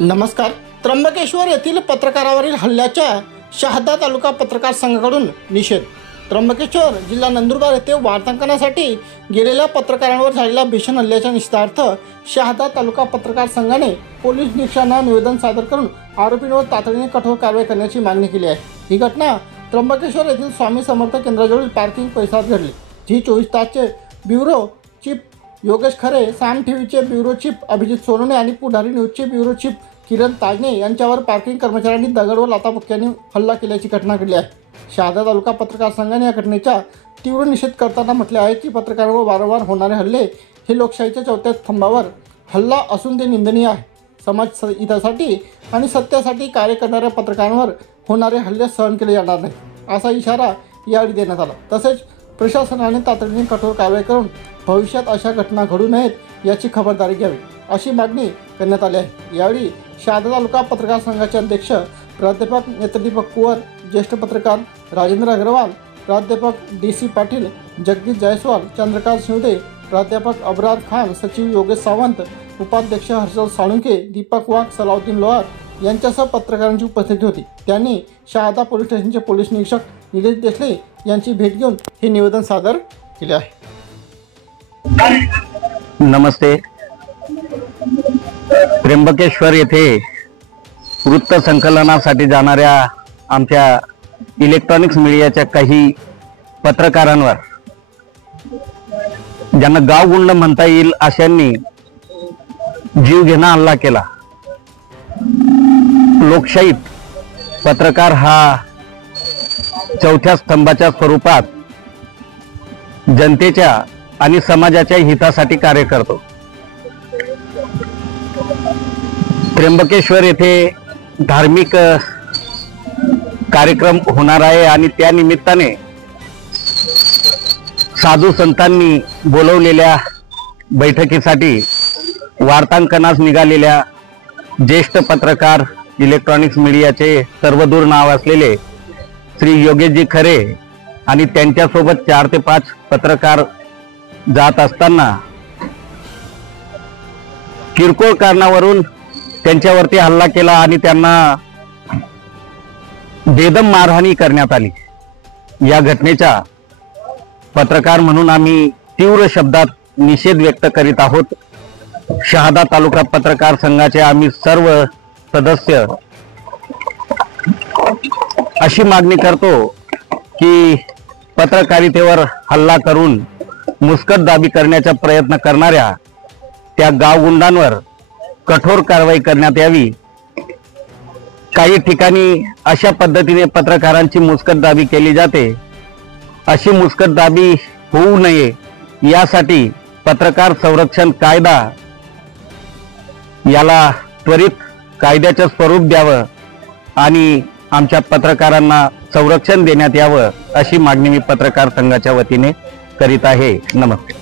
नमस्कार। त्र्यंबकेश्वर येथील पत्रकारावरील हल्ल्याच्या शहादा तालुका पत्रकार संघाकडून निषेध। त्र्यंबकेश्वर जिल्हा नंदुरबार येथे वार्तांकनासाठी गेलेल्या पत्रकारांवर झालेल्या भीषण हल्ल्याच्या निषेधार्थ शहादा तालुका पत्रकार संघाने पोलीस निरीक्षकांना निवेदन सादर करून आरोपींवर तातडीने कठोर कारवाई करण्याची मागणी केली आहे। ही घटना त्र्यंबकेश्वर येथील स्वामी समर्थ केंद्राजवळील पार्किंग परिसरात घडली, जी 24 तासचे ब्युरो चीफ योगेश खरे, साम टीव्हीचे ब्युरो चीफ अभिजित सोनवणे आणि पुढारी न्यूजचे ब्युरो चीफ किरण ताजने यांच्यावर पार्किंग कर्मचाऱ्यांनी दगड व लाथाबुक्क्यांनी हल्ला केल्याची घटना घडली आहे। शहादा तालुका पत्रकार संघाने या घटनेचा तीव्र निषेध करताना म्हटले आहे की पत्रकारांवर वारंवार होणारे हल्ले हे लोकशाहीच्या चौथ्या स्तंभावर हल्ला असून ते निंदनीय आहे। समाज हितासाठी आणि सत्यासाठी कार्य करणाऱ्या पत्रकारांवर होणारे हल्ले सहन केले जाणार नाही, असा इशारा यावेळी देण्यात आला। तसेच प्रशासनाने तातडीने कठोर कारवाई करून भविष्यात अशा घटना घडू नयेत याची खबरदारी घ्यावी, अशी मागणी करण्यात आली आहे। यावेळी शहादा तालुका पत्रकार संघाचे अध्यक्ष प्राध्यापक नेत्रदीपक कुवर, ज्येष्ठ पत्रकार राजेंद्र अग्रवाल, प्राध्यापक DC पाटील, जगदीश जायसवाल, चंद्रकांत शिवदे, प्राध्यापक अबरार खान, सचिव योगेश सावंत, उपाध्यक्ष हर्षल साळुंके, दीपक वाघ, सलाउद्दीन लोहार यांच्यासह पत्रकारांची उपस्थिती होती। त्यांनी शहादा पोलीस स्टेशनचे पोलीस निरीक्षक निलेश देसले यांची भेट घेऊन हे निवेदन सादर केले आहे। नमस्ते। त्र्यंबकेश्वर येथे वृत्त संकलनासाठी जाणाऱ्या आमच्या इलेक्ट्रॉनिक्स मीडियाच्या काही पत्रकारांवर, ज्यांना गावगुंड म्हणता येईल अशांनी जीवघेणा हल्ला केला। लोकशाहीत पत्रकार हा चौथ्या स्तंभाच्या स्वरूपात जनतेच्या आणि समाजाच्या हितासाठी कार्य करतो। त्र्यंबकेश्वर येथे धार्मिक कार्यक्रम होणार आहे आणि त्या निमित्ताने साधू संतांनी बोलवलेल्या बैठकीसाठी वार्तांकनास निघालेल्या ज्येष्ठ पत्रकार, इलेक्ट्रॉनिक्स मीडियाचे सर्वदूर नाव असलेले श्री योगेशजी खरे आणि त्यांच्यासोबत 4 ते 5 पत्रकार जात असताना किरकोळ कारणावरून त्यांच्यावरती हल्ला केला आणि त्यांना बेदम मारहाणी करण्यात आली। या घटनेचा पत्रकार म्हणून आम्ही तीव्र शब्दात निषेध व्यक्त करीत आहोत। शहादा तालुका पत्रकार संघाचे आम्ही सर्व सदस्य अशी मागणी करतो की पत्रकारितेवर हल्ला करून मुस्कटदाबी करण्याचा प्रयत्न करणाऱ्या त्या गावगुंडांवर कठोर कारवाई करण्यात यावी। काही ठिकाणी अशा पद्धतीने पत्रकारांची मुस्कटदाबी केली जाते, अशी मुस्कटदाबी होऊ नये यासाठी पत्रकार संरक्षण कायदा याला त्वरित कायद्याचे स्वरूप द्यावं आणि आमच्या पत्रकारांना संरक्षण देण्यात यावं, अशी मागणी मी पत्रकार संघाच्या वतीने करीत आहे। नमस्ते।